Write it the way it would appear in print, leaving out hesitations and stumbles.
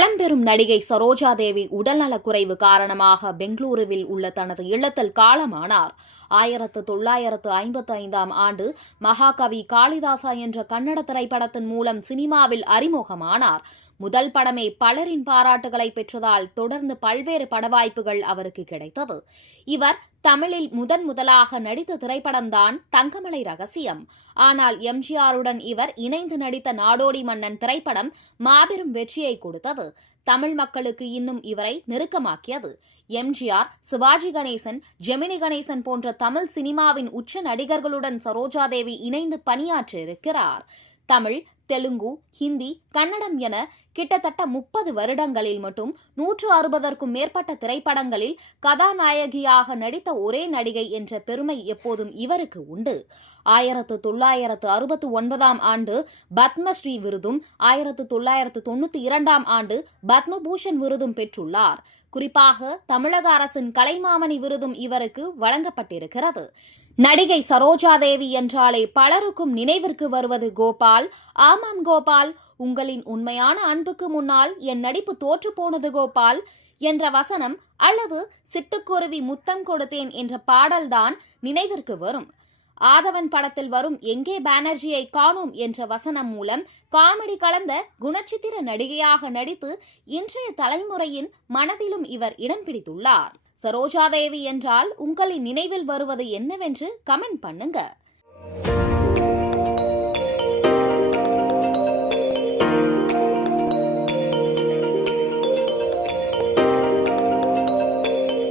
பழம்பெரும் நடிகை சரோஜா தேவி உடல்நலக்குறைவு காரணமாக பெங்களூருவில் உள்ள தனது இல்லத்தில் காலமானார். 1955ஆம் ஆண்டு மகாகவி காளிதாசா என்ற கன்னட திரைப்படத்தின் மூலம் சினிமாவில் அறிமுகமானார். முதல் படமே பலரின் பாராட்டுகளை பெற்றதால் தொடர்ந்து பல்வேறு படவாய்ப்புகள் அவருக்கு கிடைத்தது. இவர் தமிழில் முதலாக நடித்த திரைப்படம்தான் தங்கமலை ரகசியம். ஆனால் எம்ஜிஆருடன் இவர் இணைந்து நடித்த நாடோடி மன்னன் திரைப்படம் மாபெரும் வெற்றியை கொடுத்தது. தமிழ் மக்களுக்கு இன்னும் இவரை நெருக்கமாக்கியது. எம்ஜிஆர், சிவாஜி கணேசன், ஜெமினி கணேசன் போன்ற தமிழ் சினிமாவின் உச்ச நடிகர்களுடன் சரோஜா தேவி இணைந்து பணியாற்றியிருக்கிறார். தமிழ், தெலுங்கு, ஹிந்தி, கன்னடம் என கிட்டத்தட்ட 30 வருடங்களில் மட்டும் 160ற்கும் மேற்பட்ட திரைப்படங்களில் கதாநாயகியாக நடித்த ஒரே நடிகை என்ற பெருமை எப்போதும் இவருக்கு உண்டு. 1969ஆம் ஆண்டு பத்மஸ்ரீ விருதும் 1992ஆம் ஆண்டு பத்மபூஷன் விருதும் பெற்றுள்ளார். குறிப்பாக தமிழக அரசின் கலைமாமணி விருதும் இவருக்கு வழங்கப்பட்டிருக்கிறது. நடிகை சரோஜா தேவி என்றாலே பலருக்கும் நினைவிற்கு வருவது கோபால். ஆமாம் கோபால், உங்களின் உண்மையான அன்புக்கு முன்னால் என் நடிப்பு தோற்று போனது கோபால் என்ற வசனம் அல்லது சிட்டுக்குருவி முத்தம் கொடுத்தேன் என்ற பாடல்தான் நினைவிற்கு வரும். ஆதவன் படத்தில் வரும் எங்கே பானர்ஜியை காணோம் என்ற வசனம் மூலம் காமெடி கலந்த குணச்சித்திர நடிகையாக நடித்து இன்றைய தலைமுறையின் மனதிலும் இவர் இடம் பிடித்துள்ளார். சரோஜா தேவி என்றால் உங்களின் நினைவில் வருவது என்னவென்று கமெண்ட் பண்ணுங்க.